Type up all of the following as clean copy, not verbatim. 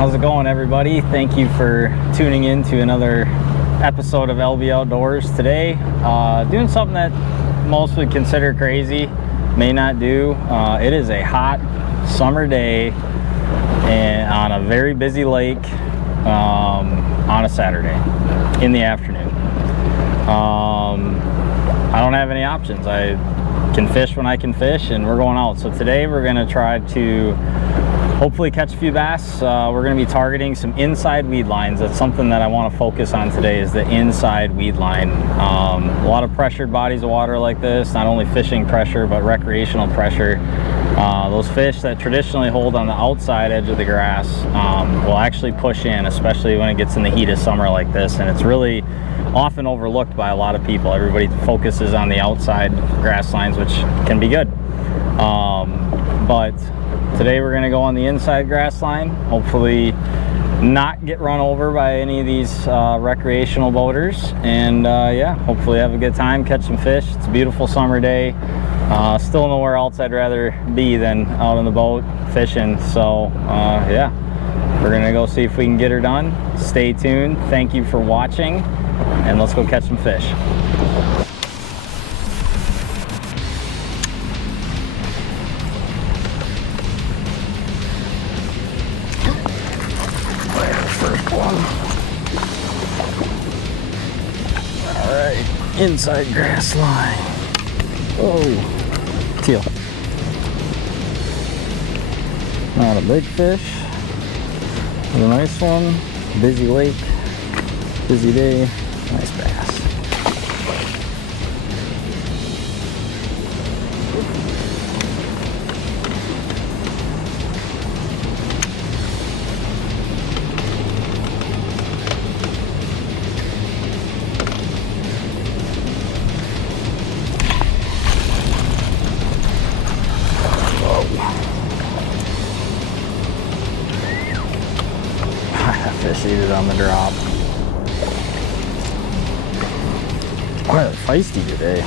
How's it going, everybody? Thank you for tuning in to another episode of LB Outdoors. Today, doing something that most would consider crazy, may not do. It is a hot summer day and on a very busy lake on a Saturday in the afternoon. I don't have any options. I can fish when I can fish, and we're going out. So today we're going to try to hopefully catch a few bass. We're going to be targeting some inside weed lines. That's something that I want to focus on today, is the inside weed line. A lot of pressured bodies of water like this, not only fishing pressure but recreational pressure. Those fish that traditionally hold on the outside edge of the grass will actually push in, especially when it gets in the heat of summer like this, and it's really often overlooked by a lot of people. Everybody focuses on the outside grass lines, which can be good, but today we're going to go on the inside grass line, hopefully not get run over by any of these recreational boaters, and yeah, hopefully have a good time, catch some fish. It's a beautiful summer day. Still nowhere else I'd rather be than out on the boat fishing, so yeah, we're going to go see if we can get her done. Stay tuned. Thank you for watching, and let's go catch some fish. First one. All right, inside grass line. Oh, teal. Not a big fish, but a nice one. Busy lake, busy day, nice bass. Fish ate it on the drop. Quite feisty today.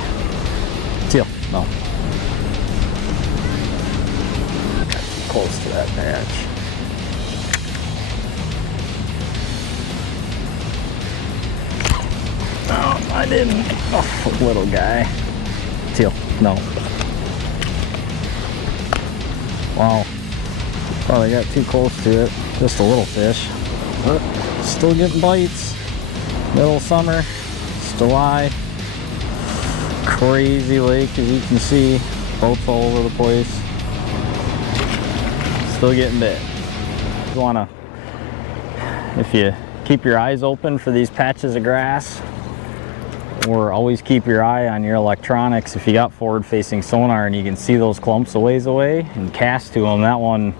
Teal, no. Got too close to that patch. Oh, I didn't. Oh, little guy. Teal, no. Wow. Probably got too close to it. Just a little fish. But still getting bites. Middle of summer, it's July. Crazy lake, as you can see. Boats all over the place. Still getting bit. You wanna, if you keep your eyes open for these patches of grass, or always keep your eye on your electronics. If you got forward-facing sonar and you can see those clumps a ways away and cast to them, that one,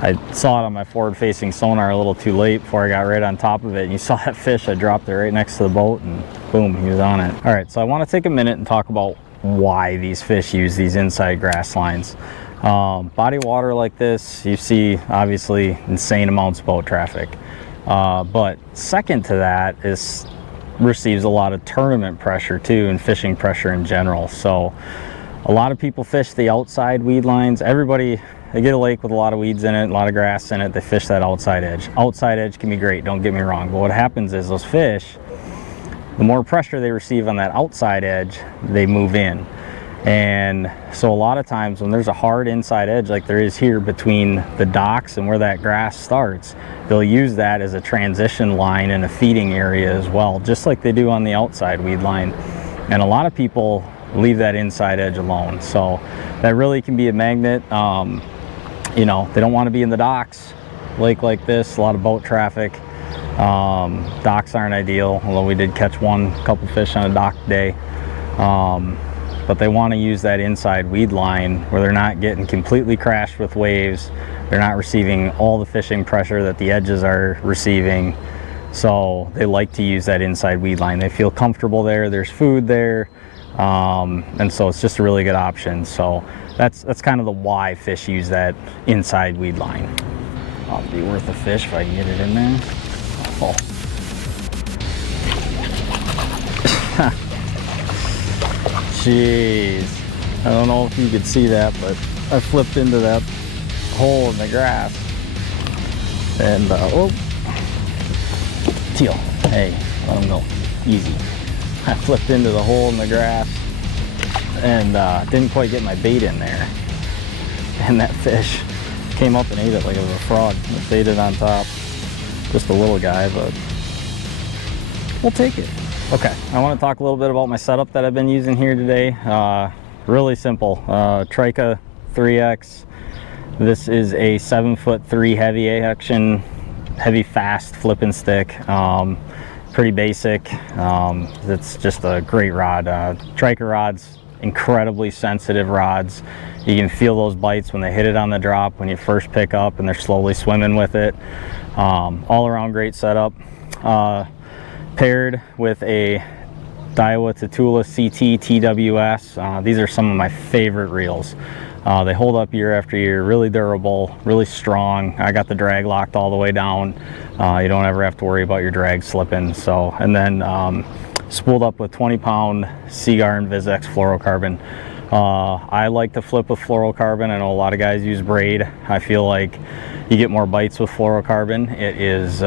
I saw it on my forward-facing sonar a little too late before I got right on top of it. And you saw that fish, I dropped it right next to the boat, and boom, he was on it. All right, so I want to take a minute and talk about why these fish use these inside grass lines. Body of water like this, you see obviously insane amounts of boat traffic. But second to that is receives a lot of tournament pressure too, and fishing pressure in general. So a lot of people fish the outside weed lines. Everybody, they get a lake with a lot of weeds in it, a lot of grass in it, they fish that outside edge. Outside edge can be great, don't get me wrong, but what happens is those fish, the more pressure they receive on that outside edge, they move in. And so a lot of times when there's a hard inside edge like there is here between the docks and where that grass starts, they'll use that as a transition line and a feeding area as well, just like they do on the outside weed line. And a lot of people leave that inside edge alone, so that really can be a magnet. You know, they don't want to be in the docks. Lake like this, a lot of boat traffic. Docks aren't ideal, although we did catch a couple fish on a dock day. But they want to use that inside weed line where they're not getting completely crashed with waves. They're not receiving all the fishing pressure that the edges are receiving. So they like to use that inside weed line. They feel comfortable there, there's food there. And so it's just a really good option. So that's kind of the why fish use that inside weed line. I'll be worth a fish if I can get it in there. Oh. Jeez, I don't know if you could see that, but I flipped into that hole in the grass. And oh, teal, hey, let him go, easy. I flipped into the hole in the grass and didn't quite get my bait in there. And that fish came up and ate it like it was a frog. It baited on top. Just a little guy, but we'll take it. Okay, I want to talk a little bit about my setup that I've been using here today. Really simple. Trika 3X. This is a 7'3" heavy action, heavy fast flipping stick. Pretty basic. It's just a great rod. Trika rods, incredibly sensitive rods. You can feel those bites when they hit it on the drop, when you first pick up and they're slowly swimming with it. All around great setup. Paired with a Daiwa Tatula CT TWS. These are some of my favorite reels. They hold up year after year, really durable, really strong. I got the drag locked all the way down. You don't ever have to worry about your drag slipping. So, and then spooled up with 20-pound Seagar and Vizex fluorocarbon. I like to flip with fluorocarbon. I know a lot of guys use braid. I feel like you get more bites with fluorocarbon. It is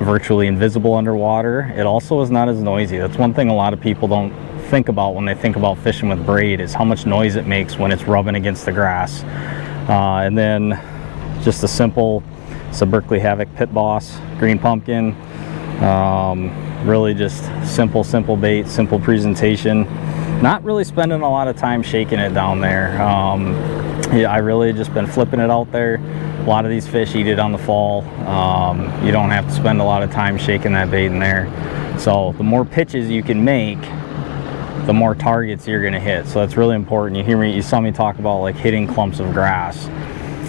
virtually invisible underwater. It also is not as noisy. That's one thing a lot of people don't think about when they think about fishing with braid, is how much noise it makes when it's rubbing against the grass. And then just a simple, it's a Berkeley Havoc Pit Boss green pumpkin. Really just simple bait, simple presentation. Not really spending a lot of time shaking it down there. Yeah, I really just been flipping it out there. A lot of these fish eat it on the fall. You don't have to spend a lot of time shaking that bait in there. So the more pitches you can make, the more targets you're gonna hit. So that's really important. You saw me talk about like hitting clumps of grass.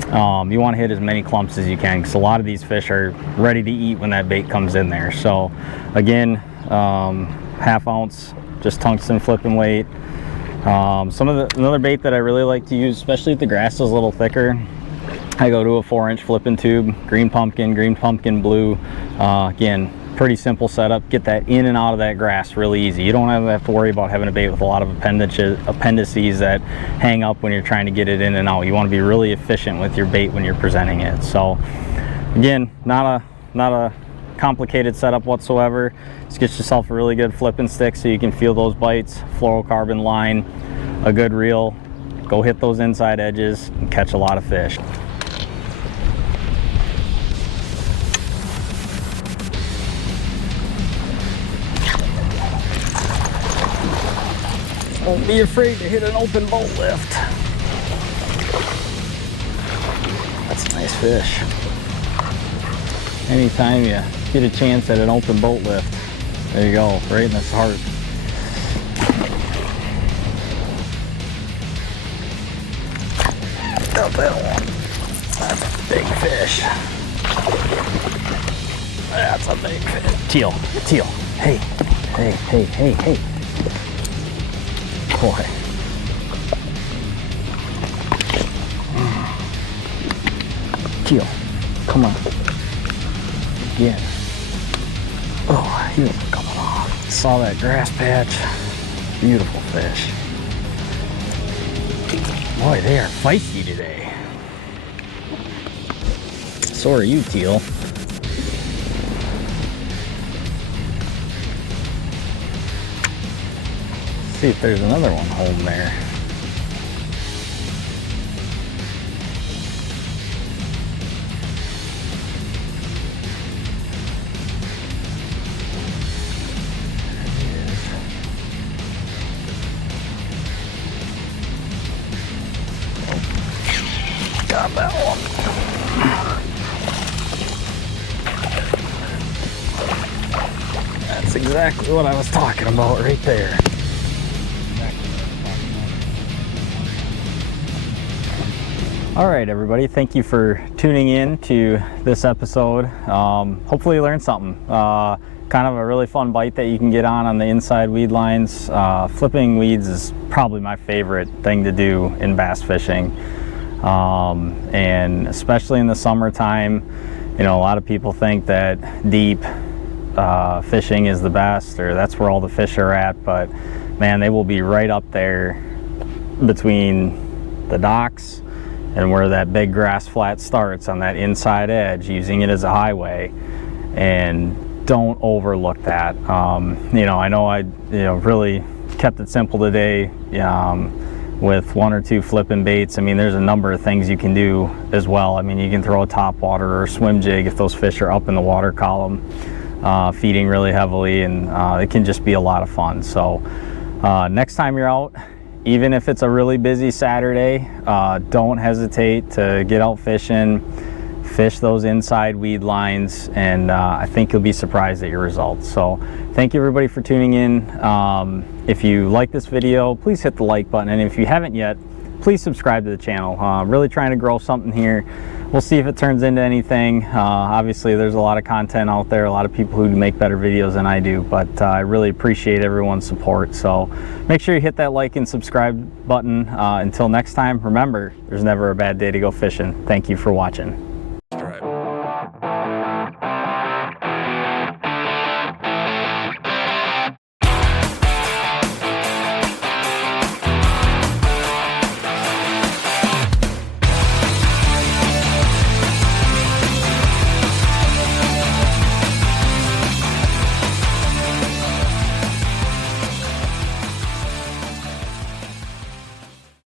You want to hit as many clumps as you can, because a lot of these fish are ready to eat when that bait comes in there. So again, 1/2 ounce, just tungsten flipping weight. Another bait that I really like to use, especially if the grass is a little thicker, I go to a 4-inch flipping tube, green pumpkin blue. Again, pretty simple setup. Get that in and out of that grass really easy. You don't have to worry about having a bait with a lot of appendices that hang up when you're trying to get it in and out. You want to be really efficient with your bait when you're presenting it. So again, not a complicated setup whatsoever. Just get yourself a really good flipping stick so you can feel those bites, fluorocarbon line, a good reel, go hit those inside edges and catch a lot of fish. Don't be afraid to hit an open boat lift. That's a nice fish. Anytime you get a chance at an open boat lift, there you go, right in his heart. Got that one. That's a big fish. That's a big fish. Teal. Hey. Boy. Teal, come on. Again. Oh, he wasn't coming off. Saw that grass patch. Beautiful fish. Boy, they are feisty today. So are you, teal. See if there's another one home there. Got that one. That's exactly what I was talking about right there. All right, everybody, thank you for tuning in to this episode. Hopefully you learned something. Kind of a really fun bite that you can get on the inside weed lines. Flipping weeds is probably my favorite thing to do in bass fishing. And especially in the summertime, you know, a lot of people think that deep fishing is the best, or that's where all the fish are at, but man, they will be right up there between the docks and where that big grass flat starts on that inside edge, using it as a highway. And don't overlook that. You know, I know I really kept it simple today with 1 or 2 flipping baits. I mean, there's a number of things you can do as well. I mean, you can throw a top water or a swim jig if those fish are up in the water column, feeding really heavily, and it can just be a lot of fun. So next time you're out, even if it's a really busy Saturday, don't hesitate to get out fishing, fish those inside weed lines, and I think you'll be surprised at your results. So thank you everybody for tuning in. If you like this video, please hit the like button, and if you haven't yet, please subscribe to the channel. Really trying to grow something here. We'll see if it turns into anything. Obviously there's a lot of content out there, a lot of people who make better videos than I do, but I really appreciate everyone's support. So make sure you hit that like and subscribe button. Until next time, remember, there's never a bad day to go fishing. Thank you for watching.